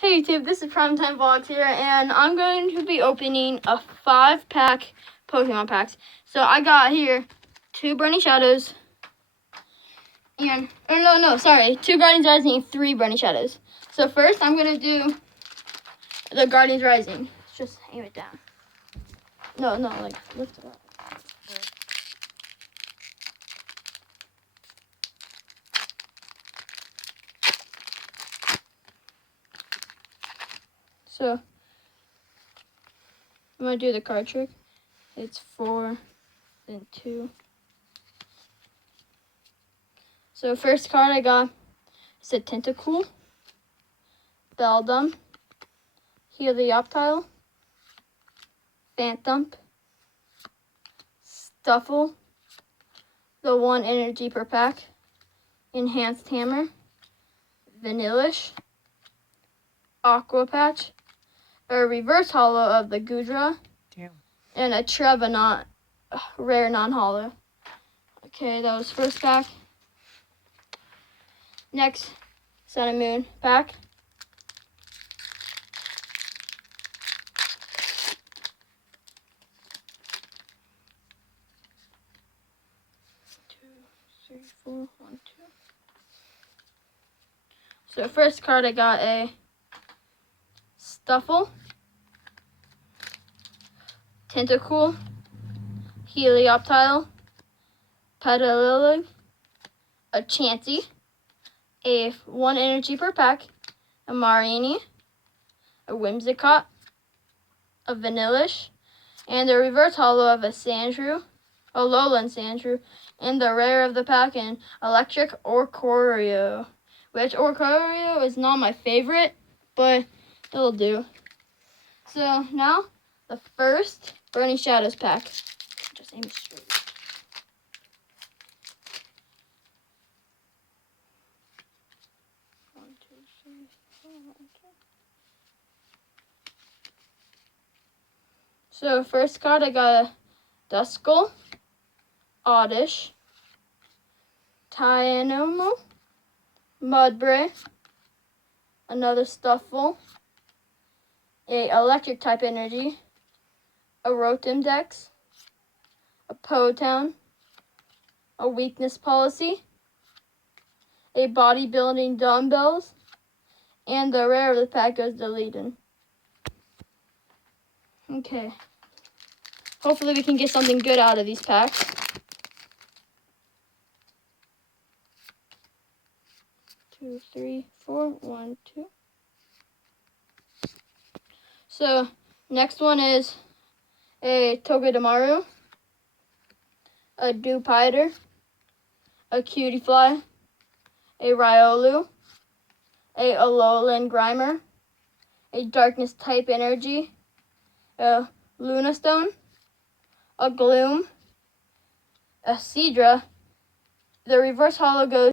Hey YouTube, this is Primetime Vlogs here, and I'm going to be opening a 5-pack Pokemon packs. So I got here 2 Burning Shadows, and, 2 Guardians Rising and 3 Burning Shadows. So first I'm going to do the Guardians Rising. Let's just aim it down. No, like, lift it up. So, I'm going to do the card trick. It's 4, then 2. So, first card I got is a Tentacool, Beldum, Helioptile, Phantom, Stuffle, the 1 energy per pack, Enhanced Hammer, Vanillish, Aqua Patch, a reverse holo of the Gudra, and a Trevenant rare non-holo. Okay, that was first pack. Next, Sun and Moon pack. One, two. So first card I got a Stuffle, Tentacool, Helioptile, Petalilli, a Chansey, a 1 energy per pack, a Marini, a Whimsicott, a Vanillish, and the reverse holo of a Sandshrew, a Lowland Sandshrew, and the rare of the pack, an Electric Oricorio, which Oricorio is not my favorite, but it'll do. So now, the first Burning Shadows pack. Just aim it straight. One, two, three, four, 1, 2. So first card I got a Duskull, Oddish, Tynamo, Mudbray, another Stuffle, a Electric type energy, a Rotom-Dex, a Potown, a Weakness Policy, a Bodybuilding Dumbbells, and the rare of the pack goes deleted. Okay. Hopefully we can get something good out of these packs. Two, three, four, 1, 2. So next one is a Togedemaru, a Dewpider, a Cutiefly, a Riolu, a Alolan Grimer, a Darkness type energy, a Lunastone, a Gloom, a Seadra. The reverse holo goes